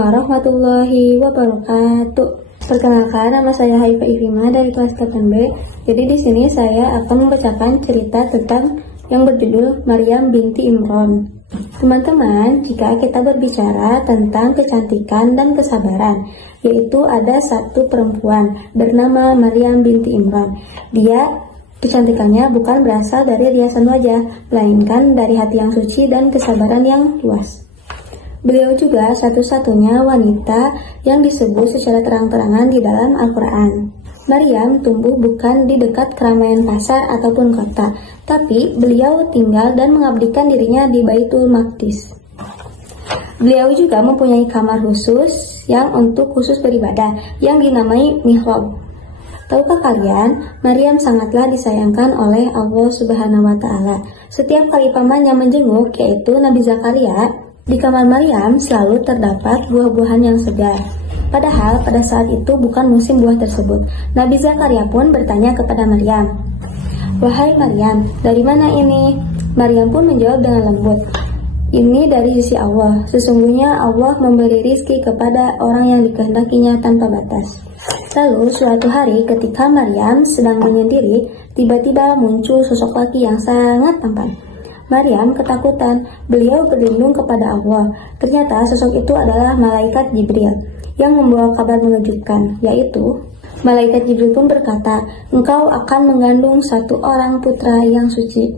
warahmatullahi wabarakatuh. Perkenalkan, nama saya Haifa Ifrima dari kelas 8B. Jadi di sini saya akan membacakan cerita tentang yang berjudul Maryam binti Imran. Teman-teman, jika kita berbicara tentang kecantikan dan kesabaran, yaitu ada satu perempuan bernama Maryam binti Imran. Kecantikannya bukan berasal dari riasan wajah, melainkan dari hati yang suci dan kesabaran yang luas. Beliau juga satu-satunya wanita yang disebut secara terang-terangan di dalam Al-Quran. Maryam tumbuh bukan di dekat keramaian pasar ataupun kota, tapi beliau tinggal dan mengabdikan dirinya di Baitul Maqdis. Beliau juga mempunyai kamar khusus yang untuk khusus beribadah, yang dinamai mihrab. Tahukah kalian, Maryam sangatlah disayangkan oleh Allah Subhanahu wa Ta'ala. Setiap kali pamannya menjenguk, yaitu Nabi Zakaria, di kamar Maryam selalu terdapat buah-buahan yang segar. Padahal pada saat itu bukan musim buah tersebut. Nabi Zakaria pun bertanya kepada Maryam, "Wahai Maryam, dari mana ini?" Maryam pun menjawab dengan lembut, "Ini dari sisi Allah. Sesungguhnya Allah memberi rizki kepada orang yang dikehendakinya tanpa batas." Lalu suatu hari ketika Maryam sedang menyendiri, tiba-tiba muncul sosok laki yang sangat tampan. Maryam ketakutan, beliau berlindung kepada Allah. Ternyata sosok itu adalah malaikat Jibril yang membawa kabar mengejutkan, yaitu malaikat Jibril pun berkata, "Engkau akan mengandung satu orang putra yang suci."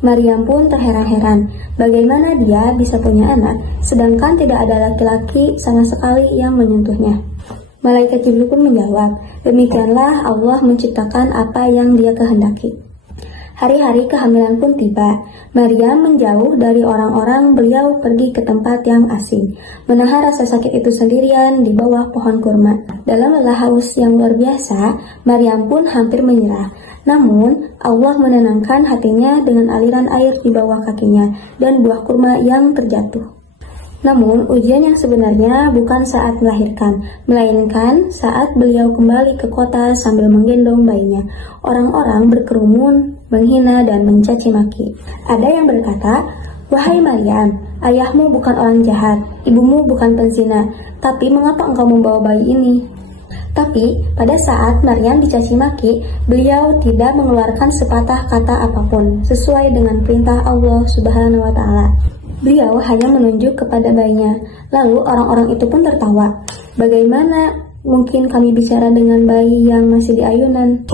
Maryam pun terheran-heran, bagaimana dia bisa punya anak, sedangkan tidak ada laki-laki sama sekali yang menyentuhnya. Malaikat Jibril pun menjawab, "Demikianlah Allah menciptakan apa yang Dia kehendaki." Hari-hari kehamilan pun tiba. Maryam menjauh dari orang-orang, beliau pergi ke tempat yang asing. Menahan rasa sakit itu sendirian di bawah pohon kurma. Dalam lelah haus yang luar biasa, Maryam pun hampir menyerah. Namun, Allah menenangkan hatinya dengan aliran air di bawah kakinya dan buah kurma yang terjatuh. Namun, ujian yang sebenarnya bukan saat melahirkan, melainkan saat beliau kembali ke kota sambil menggendong bayinya. Orang-orang berkerumun, menghina, dan mencaci maki. Ada yang berkata, "Wahai Maryam, ayahmu bukan orang jahat, ibumu bukan penzina, tapi mengapa engkau membawa bayi ini?" Tapi, pada saat Maryam dicaci maki, beliau tidak mengeluarkan sepatah kata apapun, sesuai dengan perintah Allah Subhanahu wa Ta'ala. Beliau hanya menunjuk kepada bayinya. Lalu orang-orang itu pun tertawa. "Bagaimana mungkin kami bicara dengan bayi yang masih di ayunan?"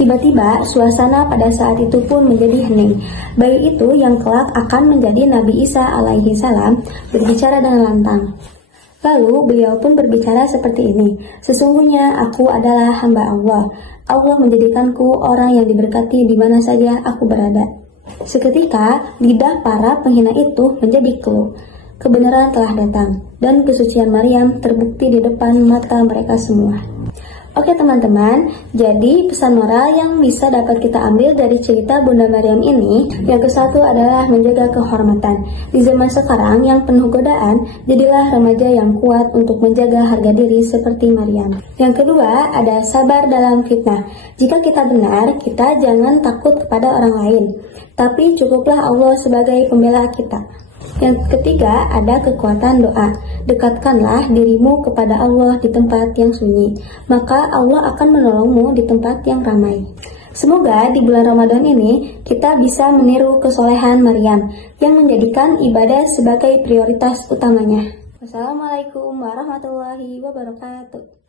Tiba-tiba suasana pada saat itu pun menjadi hening. Bayi itu yang kelak akan menjadi Nabi Isa alaihi salam berbicara dengan lantang. Lalu beliau pun berbicara seperti ini, "Sesungguhnya aku adalah hamba Allah. Allah menjadikanku orang yang diberkati di mana saja aku berada." Seketika, lidah para penghina itu menjadi keluh. Kebenaran telah datang, dan kesucian Maryam terbukti di depan mata mereka semua. Oke teman-teman, jadi pesan moral yang bisa dapat kita ambil dari cerita Bunda Maryam ini, yang ke-1 adalah menjaga kehormatan. Di zaman sekarang yang penuh godaan, jadilah remaja yang kuat untuk menjaga harga diri seperti Maryam. Yang kedua, ada sabar dalam fitnah. Jika kita benar, kita jangan takut kepada orang lain, tapi cukuplah Allah sebagai pembela kita. Yang ketiga, ada kekuatan doa. Dekatkanlah dirimu kepada Allah di tempat yang sunyi, maka Allah akan menolongmu di tempat yang ramai. Semoga di bulan Ramadan ini kita bisa meniru kesolehan Maryam yang menjadikan ibadah sebagai prioritas utamanya. Wassalamualaikum warahmatullahi wabarakatuh.